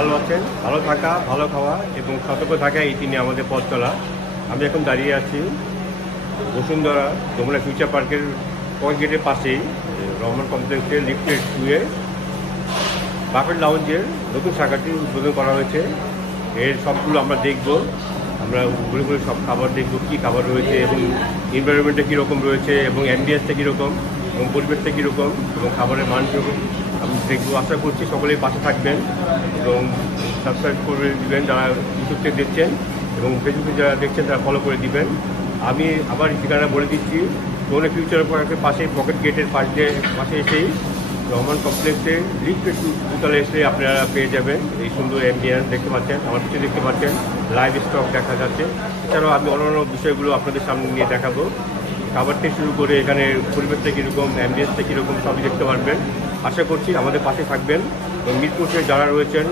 ভালো আছেন। ভালো থাকা, ভালো খাওয়া এবং সতর্ক থাকা, এই তিনই আমাদের পথ চলা। আমি এখন দাঁড়িয়ে আছি বসুন্ধরা যমুনা ফিউচার পার্কের গেটের পাশেই, রহমান কমপ্লেক্সের লিফটেড 2-এ বাফেট লাউঞ্জের নতুন শাখাটি উদ্বোধন করা হয়েছে। এর সবগুলো আমরা দেখব, আমরা ঘুরে ঘুরে সব খাবার দেখব, কী খাবার রয়েছে এবং এনভায়রনমেন্টটা কীরকম রয়েছে এবং অ্যাম্বিয়েন্সটা কীরকম এবং পরিবেশটা কীরকম এবং খাবারের মান কীরকম আমি দেখবো। আশা করছি সকলেই পাশে থাকবেন এবং সাবস্ক্রাইব করে দিবেন যারা ইউটিউব থেকে দেখছেন এবং ফেসবুকে যারা দেখছেন তারা ফলো করে দিবেন। আমি আবার ঠিকানা বলে দিচ্ছি, যমুনা ফিউচার পার্কের পাশে পকেট গেটের পাশে এসেই রহমান কমপ্লেক্সে লিফটেড 2 এসে আপনারা পেয়ে যাবেন এই সুন্দর অ্যাম্বিয়েন্স। দেখতে পাচ্ছেন, আমার পিছনে দেখতে পাচ্ছেন লাইভ স্টক দেখা যাচ্ছে। এছাড়াও আমি অন্যান্য বিষয়গুলো আপনাদের সামনে নিয়ে দেখাবো। খাবার থেকে শুরু করে এখানে পরিবেশটা কীরকম, অ্যাম্বিয়েন্সটা কীরকম সবই দেখতে পারবেন। আশা করছি আমাদের পাশে থাকবেন এবং মিরপুরে যারা রয়েছেন,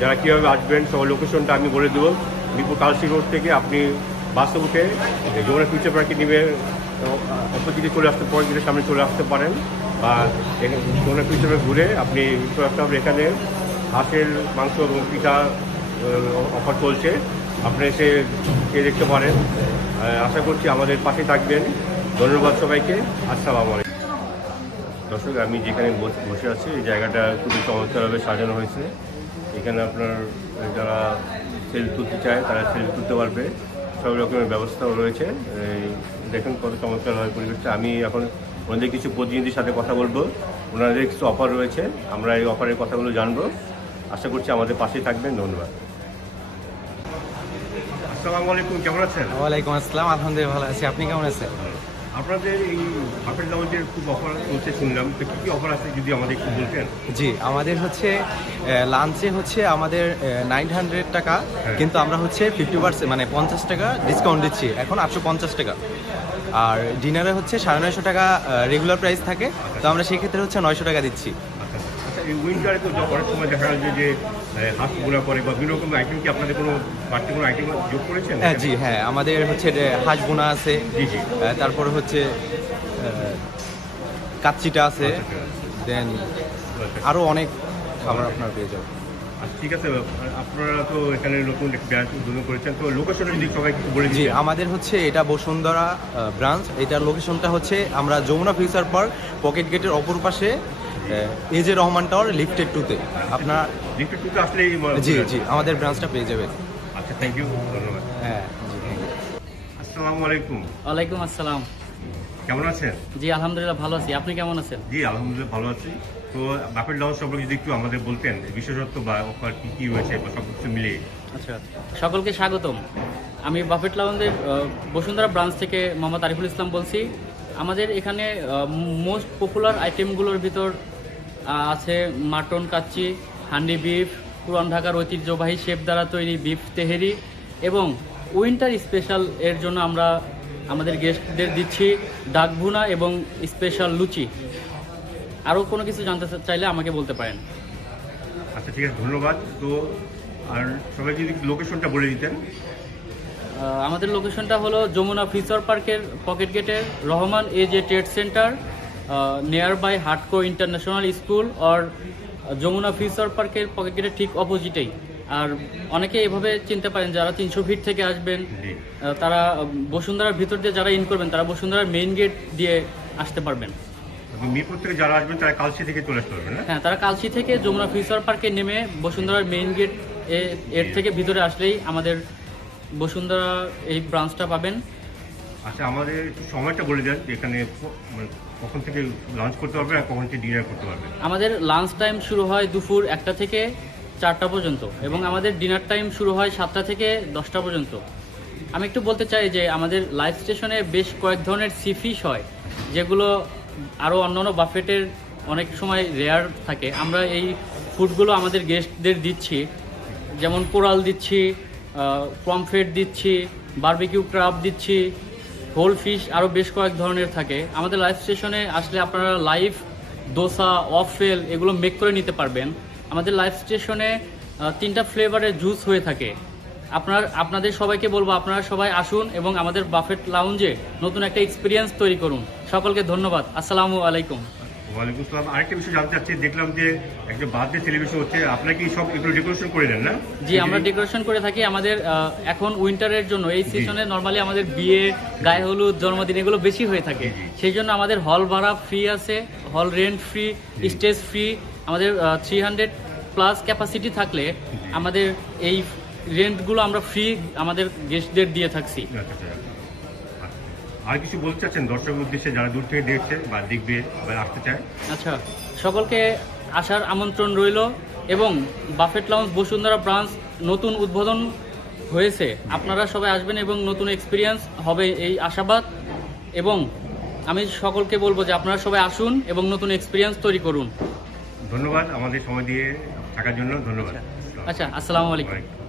যারা কীভাবে আসবেন সব লোকেশনটা আমি বলে দেবো। মিরপুর কালসি রোড থেকে আপনি বাসে উঠে যমুনা ফিউচার পার্কে নেমে অপোজিটে চলে আসতে, পরের গেটের সামনে চলে আসতে পারেন বা যমুনা ফিউচার পার্ক ঘুরে আপনি চলে আসতে হবে। এখানে হাঁসের মাংস এবং পিঠা অফার চলছে, আপনি এসে খেয়ে দেখতে পারেন। আশা করছি আমাদের পাশে থাকবেন। ধন্যবাদ সবাইকে। আসসালামু আলাইকুম। দর্শক, আমি যেখানে বসে আছি এই জায়গাটা খুবই চমৎকারভাবে সাজানো হয়েছে। এখানে আপনার যারা সেলফি তুলতে চায় তারা সেলফি তুলতে পারবে, সব রকমের ব্যবস্থাও রয়েছে। দেখুন কত চমৎকারভাবে পরিবেশটা। আমি এখন ওনাদের কিছু প্রতিনিধির সাথে কথা বলবো, ওনাদের কিছু অফার রয়েছে, আমরা এই অফারের কথাগুলো জানবো। আশা করছি আমাদের পাশেই থাকবেন। ধন্যবাদ। আসসালামু আলাইকুম, কেমন আছেন? ওয়ালাইকুম আসসালাম, আলহামদুলিল্লাহ ভালো আছি। আপনি কেমন আছেন? আপনাদের এই বাফেট লাউঞ্জের খুব অফার চলছে শুনলাম, তো কী কী অফার আছে যদি আমাদের একটু বলতেন? জি, আমাদের হচ্ছে লাঞ্চে হচ্ছে আমাদের 900 টাকা, কিন্তু আমরা হচ্ছে 50% মানে 50 টাকা ডিসকাউন্ট দিচ্ছি, এখন 850 টাকা। আর ডিনারে হচ্ছে 950 টাকা রেগুলার প্রাইস থাকে, তো আমরা সেই ক্ষেত্রে হচ্ছে 900 টাকা দিচ্ছি। এই উইন্টারে তো অনেক সময় দেখা যায় যে হাত গুঁড়া করে বা বিভিন্ন রকম আইটেম, কি আপনাদের কোনো বাড়তি কোনো আইটেম যোগ করেছেন? হ্যাঁ জি, হ্যাঁ আমাদের হচ্ছে হাঁস বোনা আছে, তারপরে হচ্ছে কাচ্চিটা আছে, দেন আরও অনেক খাবার আপনারা পেয়ে যাবেন। ঠিক আছে, আপনারা তো এখানে নতুন ব্রাঞ্চ উদ্বোধন করেছেন, তো লোকেশনটা যদি সবাই কিছু বলে দিন। জি, আমাদের হচ্ছে এটা বসুন্ধরা ব্রাঞ্চ। এটার লোকেশনটা হচ্ছে আমরা যমুনা ফিউচার পার্ক পকেট গেটের অপর পাশে এজে রহমান টাওয়ার লিফটেড 2-তে। আপনার লিফটেড 2-তে আসলে জি জি আমাদের ব্রাঞ্চটা পেয়ে যাবেন। আচ্ছা, থ্যাংক ইউ, ধন্যবাদ। হ্যাঁ জি, থ্যাংক ইউ। আসসালামু আলাইকুম। ওয়ালাইকুম আসসালাম। কেমন আছেন? জি আলহামদুলিল্লাহ ভালো আছি, আপনি কেমন আছেন? জি আলহামদুলিল্লাহ ভালো আছি। তো বাফেট লাউঞ্জ সম্পর্কে যদি একটু আমাদের বলতেন, বিশেষত্ব বা অফার কী কী রয়েছে বা সব কিছু মিলিয়ে। আচ্ছা, সকলকে স্বাগতম। আমি বাফেট লাউঞ্জের বসুন্ধরা ব্রাঞ্চ থেকে মোহাম্মদ আরিফুল ইসলাম বলছি। আমাদের এখানে মোস্ট পপুলার আইটেমগুলোর ভিতর আছে মাটন কাচ্চি, হান্ডি বিফ, পুরান ঢাকার ঐতিহ্যবাহী শেফ দ্বারা তৈরি বিফ তেহেরি, এবং উইন্টার স্পেশাল এর জন্য আমরা আমাদের গেস্টদের দিচ্ছি ডাক ভুনা এবং স্পেশাল লুচি। আরও কোনো কিছু জানতে চাইলে আমাকে বলতে পারেন। আচ্ছা ঠিক আছে, ধন্যবাদ। তো আর সবাই যদি লোকেশনটা বলে দিতেন। আমাদের লোকেশনটা হলো যমুনা ফিউচার পার্কের পকেট গেটের Rahman AJ trade centre, near by Hatco international school, আর যমুনা ফিউচার পার্কের পকেট গেটের ঠিক অপোজিটেই। আর অনেকে এভাবে চিনতে পারেন যারা 300 ফিট থেকে আসবেন, তারা বসুন্ধরার ভিতর দিয়ে যারা ইন করবেন তারা বসুন্ধরার মেইন গেট দিয়ে আসতে পারবেন। মিরপুর থেকে যারা আসবেন তারা কালসি থেকে চলে আসতে পারবেন? হ্যাঁ, তারা কালসি থেকে যমুনা ফিউচার পার্কে নেমে বসুন্ধরার মেইন গেট এর থেকে ভিতরে আসলেই আমাদের বসুন্ধরা এই ব্রাঞ্চটা পাবেন। আচ্ছা, আমাদের একটু সময়টা বলে দেন, এখানে কখন থেকে লাঞ্চ করতে পারবেন আর কখন থেকে ডিনার করতে পারবেন? আমাদের লাঞ্চ টাইম শুরু হয় দুপুর 1টা থেকে 4টা পর্যন্ত এবং আমাদের ডিনার টাইম শুরু হয় 7টা থেকে 10টা পর্যন্ত। আমি একটু বলতে চাই যে আমাদের লাইভ স্টেশনে বেশ কয়েক ধরনের সি ফিশ হয়, যেগুলো আরও অন্যান্য বাফেটের অনেক সময় রেয়ার থাকে। আমরা এই ফুডগুলো আমাদের গেস্টদের দিচ্ছি, যেমন কোরাল দিচ্ছি, পমফ্রেট দিচ্ছি, বারবিকিউ ক্রাব দিচ্ছি, হোল ফিশ, আরও বেশ কয়েক ধরনের থাকে। আমাদের লাইভ স্টেশনে আসলে আপনারা লাইভ দোসা, ওয়াফেল এগুলো মেক করে নিতে পারবেন। আমাদের লাইভ স্টেশনে 3টা ফ্লেভারের জুস হয়ে থাকে। আপনাদের সবাইকে বলবো আপনারা সবাই আসুন এবং আমাদের বাফেট লাউঞ্জে নতুন একটা এক্সপিরিয়েন্স তৈরি করুন। সকলকে ধন্যবাদ। আসসালামু আলাইকুম। ওয়ালাইকুম আসসালাম। আরেকটা বিষয় জানতে চাচ্ছি, দেখলাম যে একটা বার্থডে সেলিব্রেশন হচ্ছে, আপনারা কি সব এগুলো ডেকোরেশন করে দেন না? জি, আমরা ডেকোরেশন করে থাকি। আমাদের এখন উইন্টারের জন্য এই সিজনে নর্মালি আমাদের বিয়ে, গায়ে হলুদ, জন্মদিন এগুলো বেশি হয়ে থাকে। সেই জন্য আমাদের হল ভাড়া ফ্রি আছে, হল রেন্ট ফ্রি, স্টেজ ফ্রি। আমাদের 300 প্লাস ক্যাপাসিটি থাকলে আমাদের এই রেন্টগুলো আমরা ফ্রি আমাদের গেস্টদের দিয়ে থাকছি। আচ্ছা, আচ্ছা। আর কিছু বলতে চাচ্ছেন দর্শকের উদ্দেশ্যে যারা দূর থেকে দেখছে বা দেখবে বা আসতে চায়? আচ্ছা, সকলকে আসার আমন্ত্রণ রইল। এবং বাফেট লাউঞ্জ বসুন্ধরা ব্রাঞ্চ নতুন উদ্বোধন হয়েছে, আপনারা সবাই আসবেন এবং নতুন এক্সপিরিয়েন্স হবে এই আশাবাদ। এবং আমি সকলকে বলবো যে আপনারা সবাই আসুন এবং নতুন এক্সপিরিয়েন্স তৈরি করুন। ধন্যবাদ আমাদের সময় দিয়ে থাকার জন্য, ধন্যবাদ। আচ্ছা, আসসালামু আলাইকুম। ওয়ালাইকুম।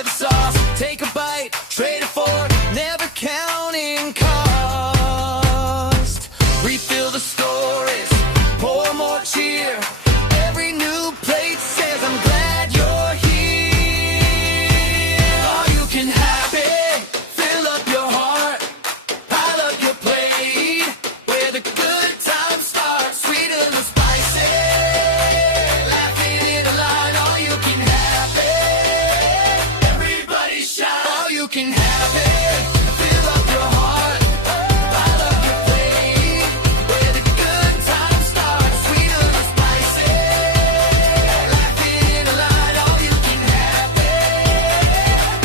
share the sauce, take a bite, trade a fork, never counting cost. Refill the stories, pour more cheer. Every new plate says I'm glad you're here. All you can have it, fill up your heart, pile up your plate. Where the good times start, sweeter than spicy. Laughing in a line, all you can have it. Everybody shine, all you can have it. Fill up your heart, pile up your plate. Where the good times start, sweeter than spicy. Laughing in a line, all you can have it.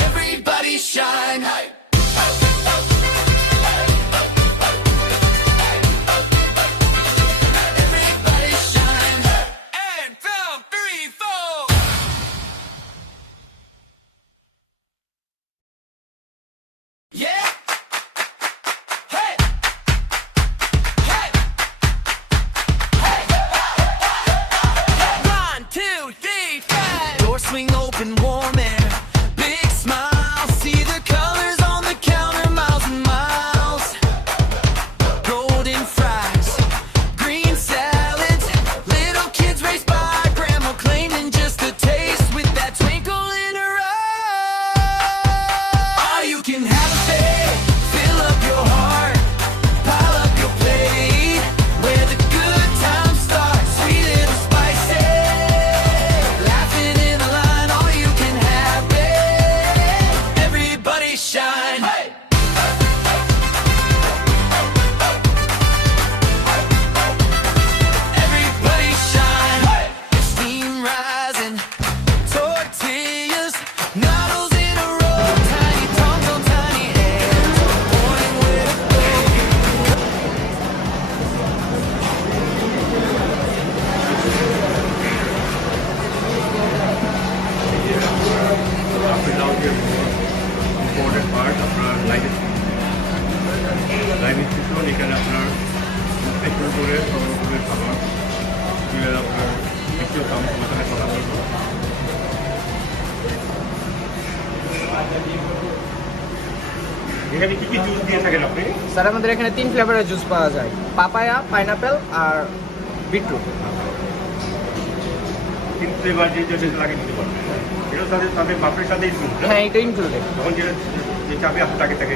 Everybody shine. Everybody shine. And film 3, 4. Yeah. Hey. Hey. Hey. 1, 2, 3, 5. Doors swing open, warm air. Big smile. See the colors on the counter, miles and miles. Golden fries, green salads. Little kids race by, grandma claiming just a taste with that twinkle in her eye. All you can have a fate, fill up your heart, pile up your plate. Where the good times start, sweet and spicy. Laughing in the line, all you can have it. Everybody shine. Hey. Everybody shine. Steam rising, tortillas, noodles in a row, tiny tongues on tiny ends, pointing where to go. আপনার লাউজের important part আপনার live station. এখানে আপনার station করে সব রকমের খাবার যেগুলো আপনার দ্বিতীয় সমাধানে কথা বলবো। এখানে কি কি জুস দিয়ে থাকেন আপনি? স্যার আমাদের এখানে 3 ফ্লেভারের জুস পাওয়া যায়, পাপায়া, পাইনাপেল আর বিটরুট। তিন ফ্লেভার যে যেটা লাগে দিতে পারবেন। এটা তাদের তাদের বাপের সাথে ইনক্লুড। হ্যাঁ, এটা ইনক্লুডেড। তখন যেটা যে চাবি আপনি তাকে তাকে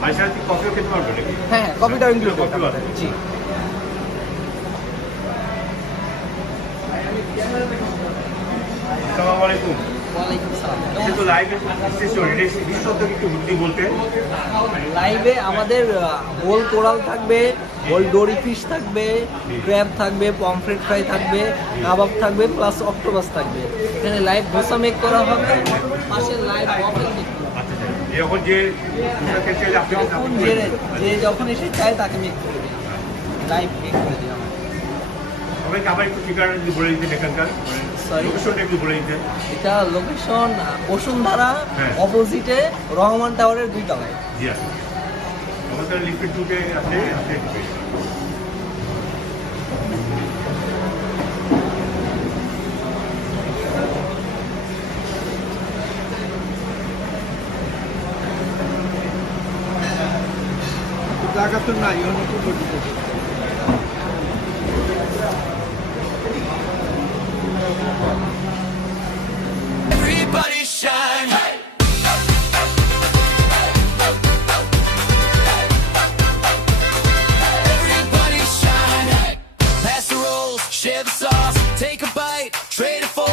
মাঝে সাথে কফিও খেতে পারবেন নাকি? হ্যাঁ, কফিটাও ইনক্লুডেড। কফিও আছে। জি। আসসালামু আলাইকুম। ওয়ালাইকুম আসসালাম। এটা তো লাইভ স্টেশন, এটা বিশ্বত একটু বুদ্ধি বলতে। লাইভে আমাদের হোল কোরাল থাকবে, হোল ডোরি ফিশ থাকবে, ক্র্যাব থাকবে, পমফ্রেট ফ্রাই থাকবে, কাবাব থাকবে, প্লাস অক্টোপাস থাকবে। এখানে লাইভ ধোসা মেক করা হবে, পাশে লাইভ ওয়াফেল মেক করা হবে। আচ্ছা, এরকম যে চাইলে আপনি যখন যে যখন এসে চায় তাকে মেক করে দিই, লাইভ মেক করে দিই আমরা। সবাইকে আবার একটু ঠিকানা যদি বলে দিতেন এখানকার, Sorry? লোকেশনটা একটু বলে দিতেন। এটা লোকেশন বসুন্ধরা হ্যাঁ। অপোজিটে রহমান টাওয়ারের 2 তলায়। জি আছে। আমাদের লিকুইড দুধে আছে আছে। জায়গা তো নাই, অন্য কোনো দিকে। Everybody shine. Everybody shine. Pass the rolls, share the sauce, take a bite, trade it for